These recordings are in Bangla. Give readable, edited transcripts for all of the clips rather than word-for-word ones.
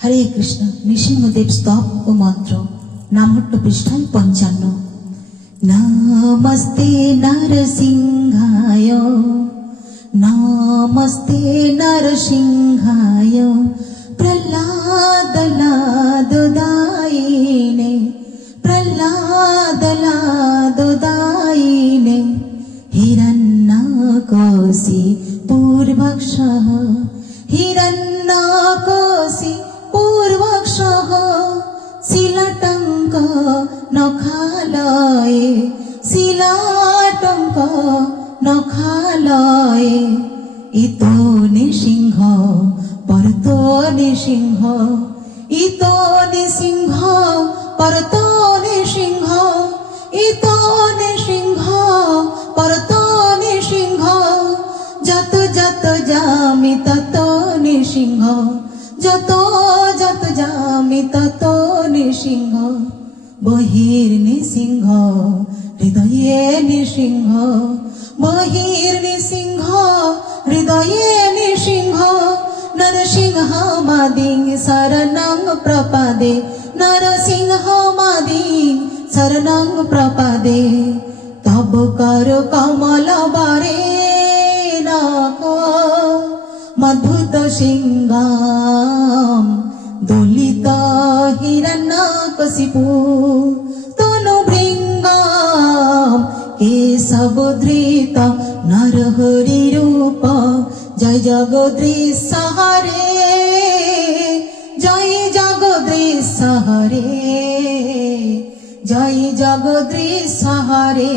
হরে কৃষ্ণ। নৃসিংহদেব স্তব ও মন্ত্র, নামহট্ট পৃষ্ঠায় 55। নমস্তে নরসিংহায়, নমস্তে নরসিংহায়, প্রহ্লাদ লাদদায়িনে, প্রহ্লাদ লাদদায়িনে, হিরণ্যকশি পূর্বক্ষঃ, হিরণ্যকশি পূর্বক্ষঃ, শিলাটঙ্ক নখালয়ে, শিলাটঙ্ক নখালয়ে, ইতো নৃসিংহ পরতো নৃসিংহ, ইতো নৃসিংহ পরতো নৃসিংহ, ইতো নৃসিংহ পরতো নৃসিংহ, যত যত যামি তত নৃসিংহ, যত যত যামি তত নৃসিংহ, বহির নৃসিংহ হৃদয়ে নৃসিংহ, বহির নৃসিংহ হৃদয়ে নৃসিংহ, নরসিংহ মাদিং শরণং প্রপদে, নরসিংহ মাদিং শরণং প্রপদে, তব কর কমল বারে নাক, মধুত সিংহাম দলিত হিরণ্যকশিপু, তনু ভৃঙ্গাম কেশব ধৃত নরহরি রূপ, জয় জগদীশ হরে, জয় জগদীশ হরে, জয় জগদীশ হরে,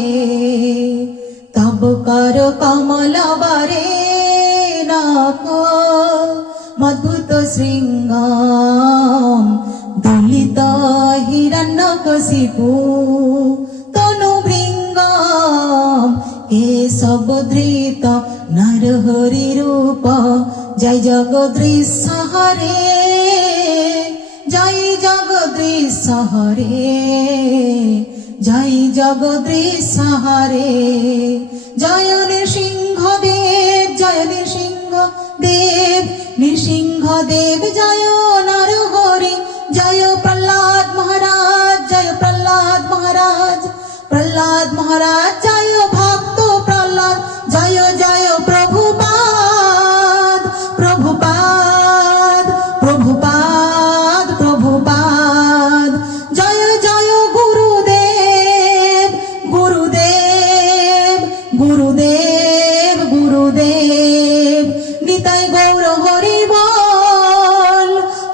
তব কর কমল বারে নাক, মধুত শৃঙ্গাম দলিত হিরণ্যকশিপু, তনু ভৃঙ্গাম কেশব ধৃত নরহরি রূপ, জয় জগদীশ হরে, জয় জগদীশ হরে, জয় জগদীশ হরে, জয় নৃসিংহদেব, জয় নৃসিংহদেব, নৃসিংহদেব জয় নরহরি, জয় প্রহ্লাদ মহারাজ, জয় প্রহ্লাদ মহারাজ, প্রহ্লাদ মহারাজ জয় ভক্ত প্রহ্লাদ, জয় জয় প্রভুপাদ, প্রভুপাদ, প্রভুপাদ, প্রভুপাদ, জয় জয় গুরুদেব, গুরুদেব, গুরুদেব, গুরুদেব, নিতাই গৌর হরি বল,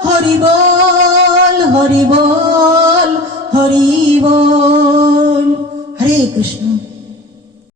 হরি বল, হরি বল, হরি বল। হরে কৃষ্ণ।